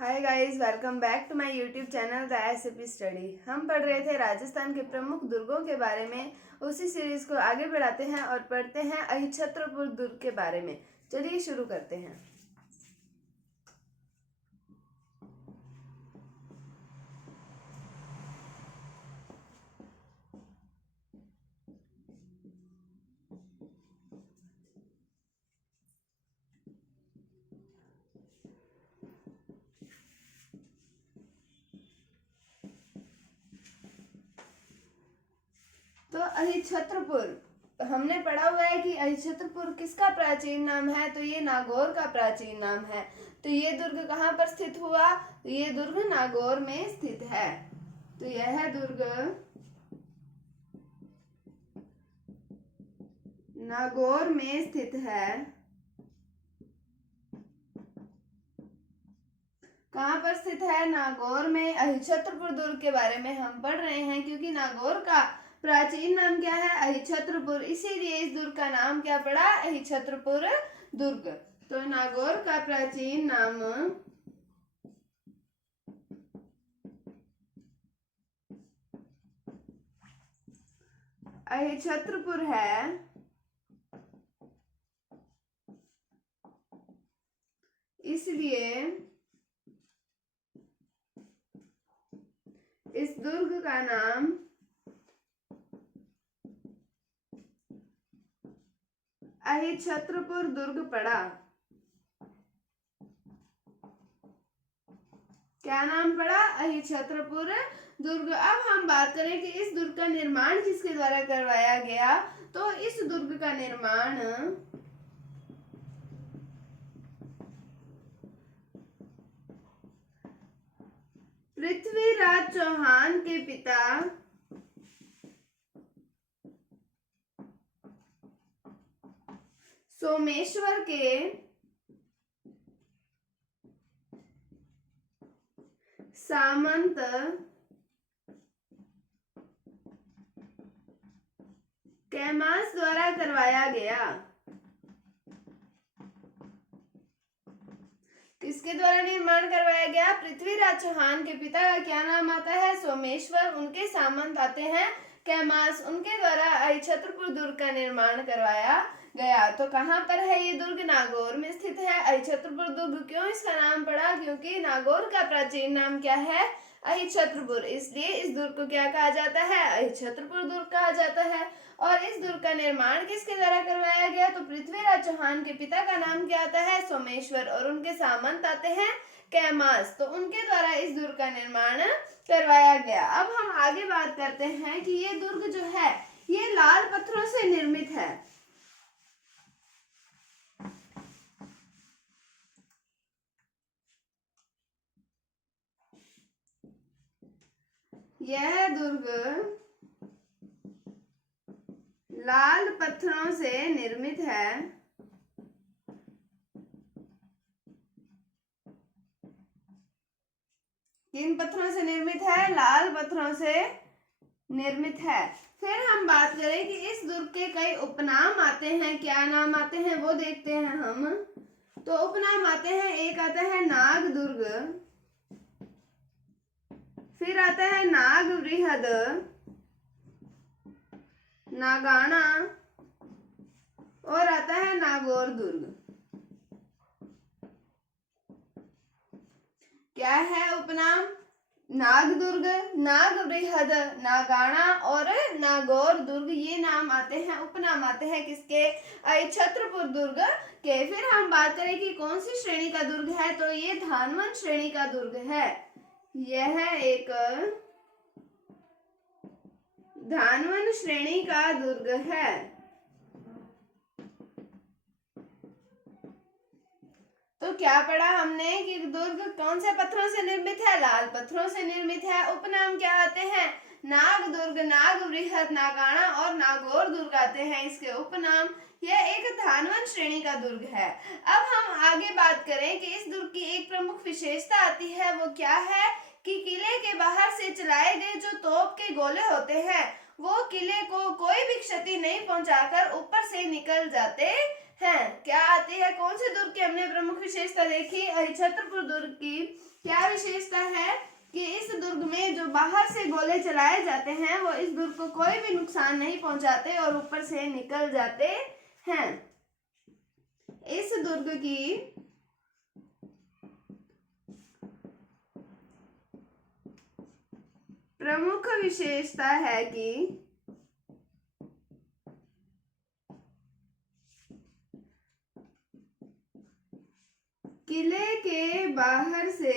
Hi guys, welcome back to my YouTube channel the SAP study. हम पढ़ रहे थे राजस्थान के प्रमुख दुर्गों के बारे में। उसी सीरीज को आगे बढ़ाते हैं और पढ़ते हैं अहिछत्रपुर दुर्ग के बारे में। चलिए शुरू करते हैं। तो अहिछत्रपुर हमने पढ़ा हुआ है कि अहिछत्रपुर किसका प्राचीन नाम है। तो ये नागौर का प्राचीन नाम है। तो ये दुर्ग कहाँ पर स्थित हुआ? तो ये दुर्ग नागौर में स्थित है। तो यह दुर्ग नागौर में स्थित है। कहाँ पर स्थित है? नागौर में। अहिछत्रपुर दुर्ग के बारे में हम पढ़ रहे हैं क्योंकि नागौर का प्राचीन नाम क्या है? अहिछत्रपुर। इसीलिए इस दुर्ग का नाम क्या पड़ा? अहिछत्रपुर दुर्ग। तो नागौर का प्राचीन नाम अहिछत्रपुर है। इसलिए इस दुर्ग का नाम अहिछत्रपुर दुर्ग पड़ा। क्या नाम पड़ा? अहिछत्रपुर दुर्ग। अब हम बात करें कि इस दुर्ग का निर्माण किसके द्वारा करवाया गया। तो इस दुर्ग का निर्माण पृथ्वीराज चौहान के पिता सोमेश्वर के सामंत कैमास द्वारा करवाया गया। किसके द्वारा निर्माण करवाया गया? पृथ्वीराज चौहान के पिता का क्या नाम आता है? सोमेश्वर। उनके सामंत आते हैं कैमास। उनके द्वारा अहिछत्रपुर दुर्ग का निर्माण करवाया गया। तो कहाँ पर है ये दुर्ग? नागौर में स्थित है। अहिछत्रपुर दुर्ग क्यों इसका नाम पड़ा? क्योंकि नागौर का प्राचीन नाम क्या है? अहिछत्रपुर। इसलिए इस दुर्ग को क्या कहा जाता है? अहिछत्रपुर दुर्ग कहा जाता है। और इस दुर्ग का निर्माण किसके द्वारा करवाया गया? तो पृथ्वीराज चौहान के पिता का नाम क्या आता है? सोमेश्वर। और उनके सामंत आते हैं कैमास। तो उनके द्वारा इस दुर्ग का निर्माण करवाया गया। अब हम आगे बात करते हैं कि ये दुर्ग जो है ये लाल पत्थरों से निर्मित है। यह दुर्ग लाल पत्थरों से निर्मित है। किन पत्थरों से निर्मित है? लाल पत्थरों से निर्मित है। फिर हम बात करें कि इस दुर्ग के कई उपनाम आते हैं। क्या नाम आते हैं वो देखते हैं हम। तो उपनाम आते हैं, एक आता है नाग दुर्ग, फिर आता है नाग बृहद, नागाना और आता है नागौर दुर्ग। क्या है उपनाम? नाग दुर्ग, नाग बृहद, नागाना और नागौर दुर्ग। ये नाम आते हैं, उपनाम आते हैं किसके? अहिछत्रपुर दुर्ग के। फिर हम बात करें कि कौन सी श्रेणी का दुर्ग है। तो ये धानवन श्रेणी का दुर्ग है। यह एक धानवन श्रेणी का दुर्ग है। तो क्या पढ़ा हमने कि दुर्ग कौन से पत्थरों से निर्मित है? लाल पत्थरों से निर्मित है। उपनाम क्या आते हैं? नाग दुर्ग, नाग बृहद, नागाना और नागौर दुर्ग आते हैं इसके उपनाम। यह एक धानवन श्रेणी का दुर्ग है। अब हम आगे बात करें कि इस दुर्ग की एक प्रमुख विशेषता आती है। वो क्या है कि किले के बाहर से चलाए गए जो तोप के गोले होते हैं वो किले को कोई भी क्षति नहीं पहुंचाकर ऊपर से निकल जाते है। क्या आती है? कौन से दुर्ग की हमने प्रमुख विशेषता देखी? अहिछत्रपुर दुर्ग की क्या विशेषता है कि इस दुर्ग में जो बाहर से गोले चलाए जाते हैं वो इस दुर्ग को कोई भी नुकसान नहीं पहुंचाते और ऊपर से निकल जाते हैं। इस दुर्ग की प्रमुख विशेषता है कि किले के बाहर से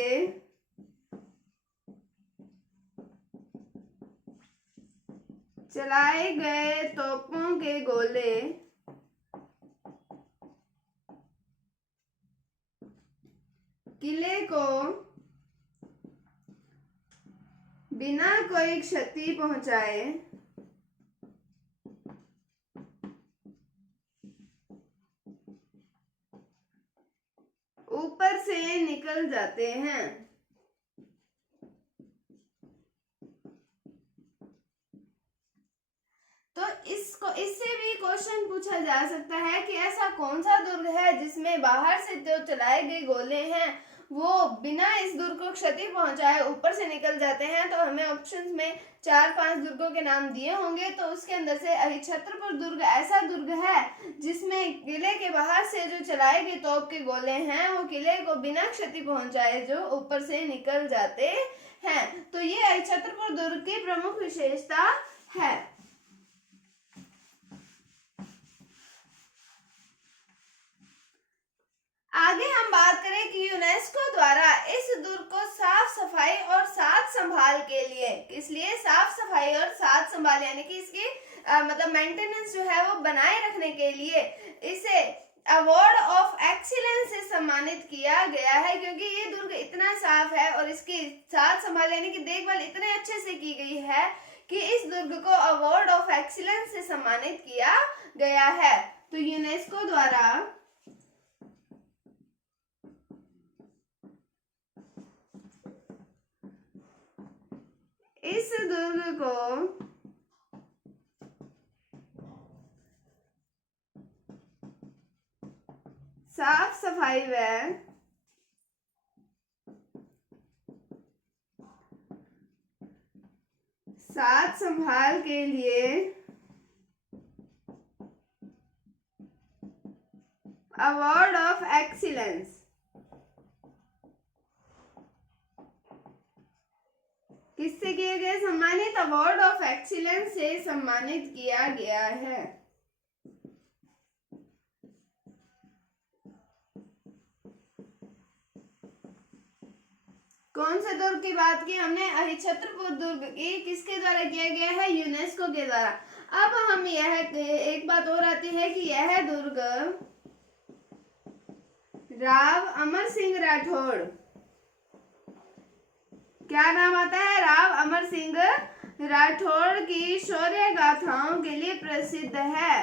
चलाए गए तोपों के गोले किले को बिना कोई क्षति पहुंचाए ऊपर से निकल जाते हैं। तो इससे भी क्वेश्चन पूछा जा सकता है कि ऐसा कौन सा दुर्ग है जिसमें बाहर से जो चलाए गए गोले हैं वो बिना इस दुर्ग को क्षति पहुंचाए ऊपर से निकल जाते हैं। तो हमें ऑप्शंस में 4-5 दुर्गों के नाम दिए होंगे, तो उसके अंदर से अहिछत्रपुर दुर्ग ऐसा दुर्ग है जिसमें किले के बाहर से जो चलाए गए तोप के गोले हैं वो किले को बिना क्षति पहुंचाए जो ऊपर से निकल जाते हैं। तो ये अहिछत्रपुर दुर्ग की प्रमुख विशेषता है। आगे हम बात करें कि यूनेस्को द्वारा इस दुर्ग को साफ सफाई और साथ संभाल के लिए, किस लिए साफ सफाई और साथ संभाल यानी कि इसकी मतलब मेंटेनेंस जो है वो बनाए रखने के लिए इसे अवार्ड ऑफ एक्सीलेंस से सम्मानित किया गया है, क्योंकि ये दुर्ग इतना साफ है और इसकी साथ संभाल यानी कि देखभाल इतने अच्छे से की गई है कि इस दुर्ग को अवार्ड ऑफ एक्सीलेंस से सम्मानित किया गया है। तो यूनेस्को द्वारा इस दुर्ग को साफ सफाई व साथ संभाल के लिए अवार्ड ऑफ एक्सीलेंस किससे किए गए सम्मानित? अवार्ड ऑफ एक्सीलेंस से सम्मानित किया गया है। कौन से दुर्ग की बात की हमने? अहिछत्रपुर दुर्ग की। किसके द्वारा किया गया है? यूनेस्को के द्वारा। अब हम यह एक बात और आती है कि यह दुर्ग राव अमर सिंह राठौड़, क्या नाम आता है? राव अमर सिंह राठौड़ की शौर्य गाथाओं के लिए प्रसिद्ध है।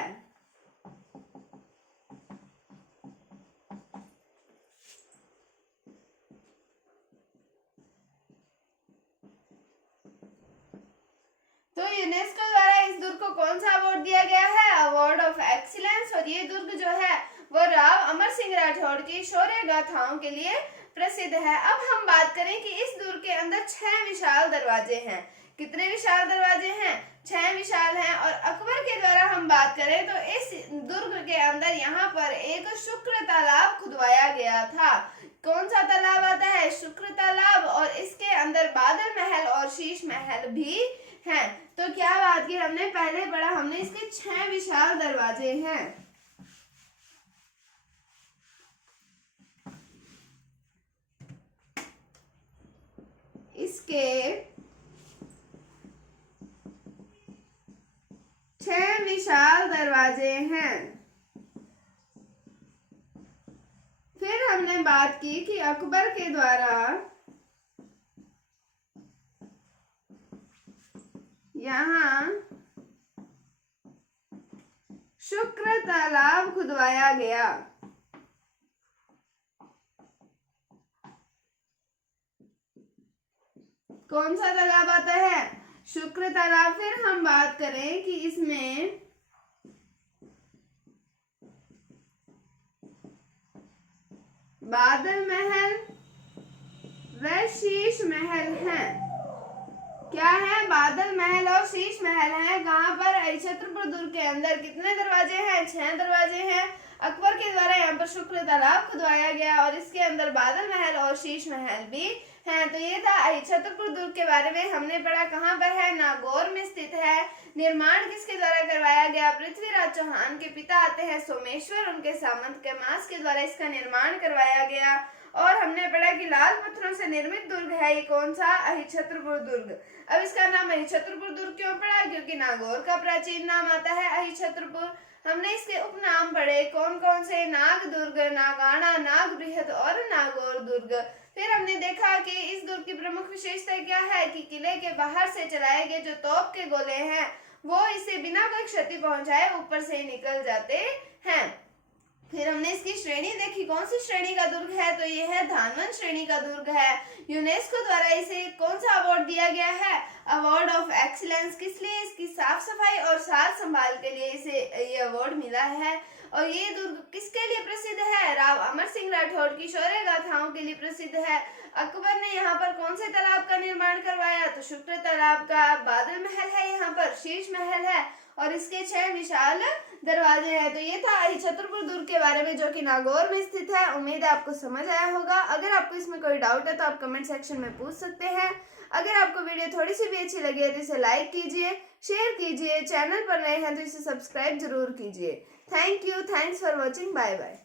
तो यूनेस्को द्वारा इस दुर्ग को कौन सा अवार्ड दिया गया है? Award of excellence. और ये दुर्ग जो है वो राव अमर सिंह राठौड़ की शौर्य गाथाओं के लिए प्रसिद्ध है। अब हम बात करें कि इस दुर्ग के अंदर 6 विशाल दरवाजे हैं। कितने विशाल दरवाजे हैं? 6 विशाल हैं। और अकबर के द्वारा हम बात करें तो इस दुर्ग के अंदर यहाँ पर एक शुक्र तालाब खुदवाया गया था। कौन सा तालाब आता है? शुक्र तालाब। और इसके अंदर बादल महल और शीश महल भी हैं। तो क्या बात की हमने पहले पढ़ा, हमने इसके 6 विशाल दरवाजे हैं। इसके 6 विशाल दरवाजे हैं। फिर हमने बात की कि अकबर के द्वारा यहाँ शुक्र तालाब खुदवाया गया। कौन सा तालाब आता है? शुक्र तालाब। फिर हम बात करें कि इसमें शीश महल हैं। क्या है? बादल महल और शीश महल हैं। कहाँ पर? अहिछत्रपुर दुर्ग के अंदर। कितने दरवाजे हैं? 6 दरवाजे हैं। अकबर के द्वारा यहाँ पर शुक्र तालाब खुदवाया गया और इसके अंदर बादल महल और शीश महल भी हैं। तो ये था अहिछत्रपुर दुर्ग के बारे में। हमने पढ़ा कहाँ पर है? नागौर में स्थित है। निर्माण किसके द्वारा करवाया गया? पृथ्वीराज चौहान के पिता आते हैं सोमेश्वर, उनके सामंत कैमास के द्वारा इसका निर्माण करवाया गया। और हमने पढ़ा कि लाल पत्थरों से निर्मित दुर्ग है। ये कौन सा? अहिछत्रपुर दुर्ग। अब इसका नाम अहिछत्रपुर दुर्ग क्यों पड़ा? क्योंकि नागौर का प्राचीन नाम आता है अहिछत्रपुर। हमने इसके उपनाम पढ़े कौन कौन से? नाग दुर्ग, नागाना, नाग बृहद और नागौर दुर्ग। फिर हमने देखा कि इस दुर्ग की प्रमुख विशेषता क्या है कि किले के बाहर से चलाए गए जो तोप के गोले हैं वो इसे बिना कोई क्षति पहुंचाए ऊपर से निकल जाते हैं। फिर हमने इसकी श्रेणी देखी। कौन सी श्रेणी का दुर्ग है? तो ये है धानवंत श्रेणी का दुर्ग है। यूनेस्को द्वारा इसे कौन सा अवार्ड दिया गया है? Award of excellence. किस लिए? इसकी साफ सफाई और साज संभाल के लिए इसे ये अवार्ड मिला है। और ये दुर्ग किसके लिए प्रसिद्ध है? राव अमर सिंह राठौड़ की शौर्य गाथाओं के लिए प्रसिद्ध है। अकबर ने यहाँ पर कौन से तालाब का निर्माण करवाया? तो शुक्र तालाब का। बादल महल है, यहाँ पर शीश महल है और इसके 6 विशाल दरवाजे हैं। तो ये था अहिछत्रपुर दुर्ग के बारे में जो कि नागौर में स्थित है। उम्मीद है आपको समझ आया होगा। अगर आपको इसमें कोई डाउट है तो आप कमेंट सेक्शन में पूछ सकते हैं। अगर आपको वीडियो थोड़ी सी भी अच्छी लगी है तो इसे लाइक कीजिए, शेयर कीजिए। चैनल पर नए हैं तो इसे सब्सक्राइब जरूर कीजिए। Thank you, thanks for watching, bye bye.